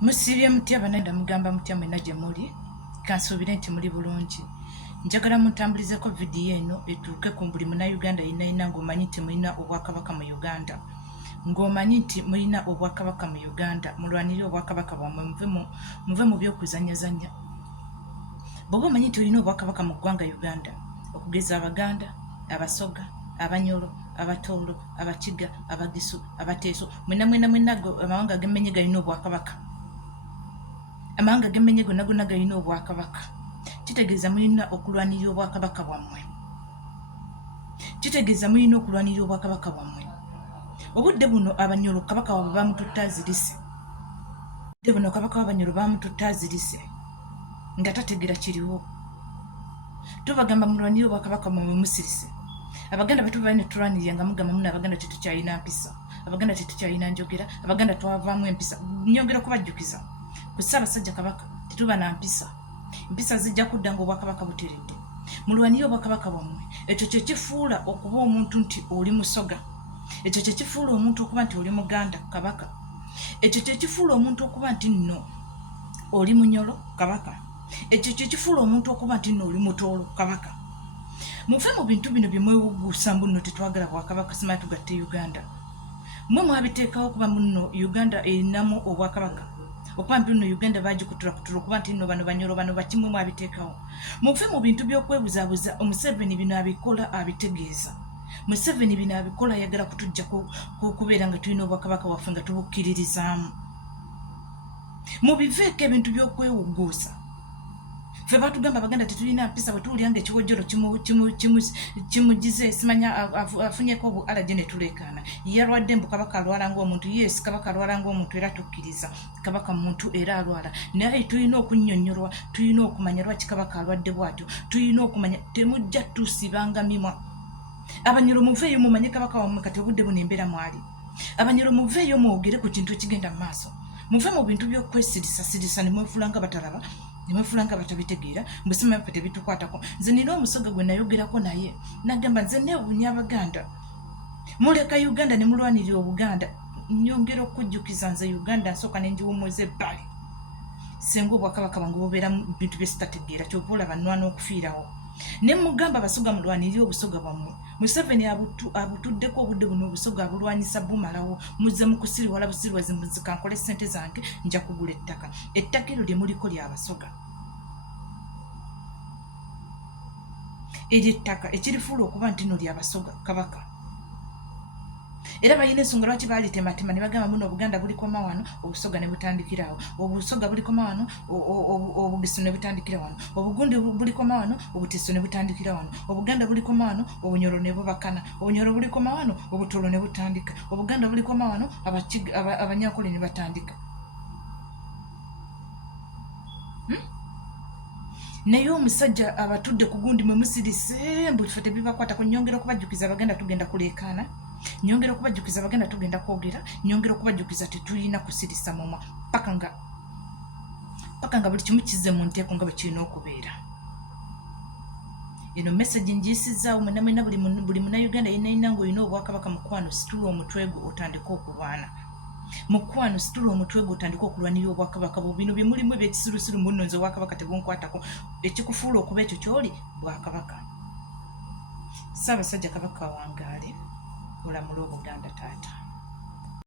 Musibye mutya bananda mugamba mutya mwena gye muli kansuubire nti muli bulungi. Njagala mutambulizeko vidiyo eno etuuke ku buli munnayuganda yenna ng'omanyi nti mulina obwakabaka mu Uganda. Ng'omanyi nti mulina obwakabaka mu Uganda, mulwanire obwakabaka bwammwe, muve mu by'okuzanyazanya. Bw'oba omanyi nti olina obwakabaka mu ggwanga Uganda, okugeza Abaganda, Abasoga, Abanyoro, Abatoolo, Abakiga, Abagisu, Abateeso, mwena amawanga ag'emmenye galina obwakabaka. Amawanga ag'emmenye gonna galina obwakabaka. Kitegeeza mulina okulwanirira obwakabaka bwammwe. Kitegeeza mulina okulwanirira obwakabaka bwammwe. Obudde buno Abanyoro kabaka waabwe bamututta azirise. Obudde buno kabaka w'Abanyoro bamututta azirise nga tategera kiriwo. Tubagamba mulwanirire obwakabaka bwammwe musirise. Abaganda betu balina tulwanirira nga mugamba muno Abaganda tetukyalina mpisa. Abaganda tetukyalina njogera. Abaganda twavaamu empisa. Nyongera kubajjukiza. Ku Ssaabasajja Kabaka tetuba na mpisa. Empisa zijja kudda ng'obwakabaka buteredde. Mulwanirire obwakabaka bwammwe. Ekyo kye kifuula okuba omuntu nti oli Musoga. Ekyo kye kifuula omuntu okuba nti oli Muganda Kabaka. Ekyo kye kifuula omuntu okuba nti nno oli Munyoro Kabaka. Ekyo kye kifuula omuntu okuba nti nno oli Mutoolo Kabaka. Muve mu bintu bino bye mwewuguusa mbuno tetwagala bwakabaka simanyi tugatte Uganda. Mmwe mwabiteekawo okuba muno Uganda erinamu obwakabaka. Okuba nti nno Uganda bagikutura okuba nti nno bano Banyoro bano bakimwe mwabiteekawo. Muve mu bintu by'okwebuzaabuza. Museveni bino abikola abitegeeza. Museveni bino abikola ayagala kutujja kubeera nga tulina obwakabaka waffe nga tubukkiririzaamu. Mubiveeko ebintu by'okwewuguusa. Ffe batugamba Abaganda tetulina mpisa bwe tuwulira ng'ekiwojjolo kimugize simanya afunyeko obu alaje ne tuleekaana. Yalwadde mbu kabaka alwala ng'omuntu. Yes, kabaka alwala ng'omuntu era tukkiriza. Kabaka muntu era alwala. Naye tulina okunnyonnyolwa, tulina okumanya lwaki kabaka alwadde bw'atyo. Tulina okumanya temujja tusibanga mimwa. Abanyoro muveeyo mumanye kabaka wammwe kati obudde buno embeera mwali. Abanyoro muveeyo mwogere ku kintu ekigenda mu maaso. Muve mu bintu by'okwesirisasirisa ne mwefuula nga batalaba, ne mwefuula nga batabitegeera, mbwe simanyi ffe tebitukwatako. Nze nina omusoga gwe nayogerako naye nagamba nze neewuunya Abaganda. Muleka Uganda ne mulwanirira Obuganda. Nyongera okujjukiza nze Uganda nsooka ne ngiwummuza ebbali. Singa obwakabaka bwange bubeera mu bintu bye sitategeera kyova olaba nnwana okufiirawo. Ne mugamba Abasoga mulwanirire obusoga bwammwe. Museveni abutuddeko obudde buno obusoga abulwanyisa bumalawo. Muzze mu kusiriwala busiriwazi muzika nkole ssente zange nja kugula ettaka. Ettaka eryo lye muliko lya Abasoga. Eryo ettaka ekirifuula okuba nti nno lya Abasoga Kabaka. Era balina ensonga lwaki baalitemaatema ne bagamba muno Obuganda bulikoma wano, Obusoga ne butandikira awo. Obusoga bulikoma wano, Obugisu ne butandikira wano. Obugundi bulikoma wano, Obutiso ne butandikira wano. Obuganda bulikoma wano, Obunyoro ne bubakana. Obunyoro bulikoma wano, Obutoolo ne butandika. Obuganda bulikoma wano, Abanyankole ne batandika. Naye omusajja abatudde ku gundi mwe musirise mbu ffe tebibakwatako. Nyongera okubajjukiza Abaganda tugenda kuleekaana. Nyongera okubajjukiza Abaganda tugenda kwogera. Nyongera okubajjukiza tetulina kusirisa mumwa paka nga buli kimu kizze mu nteeko nga bwe kirina okubeera. Eno message ngiisizaawo mwena buli munnayuganda yenna ng'olina obwakabaka mukwano situla omutwe gwo otandika okulwana. Mukwano situla omutwe gwo otandika okulwanirira obwakabaka bwo. Bino bye mulimu eby'ekisirusiru muno nze obwakabaka tebunkwatako. Ekikufuula okuba ekyo ky'oli bwakabaka. Ssaabasajja Kabaka wangaale. Olamula Obuganda taata.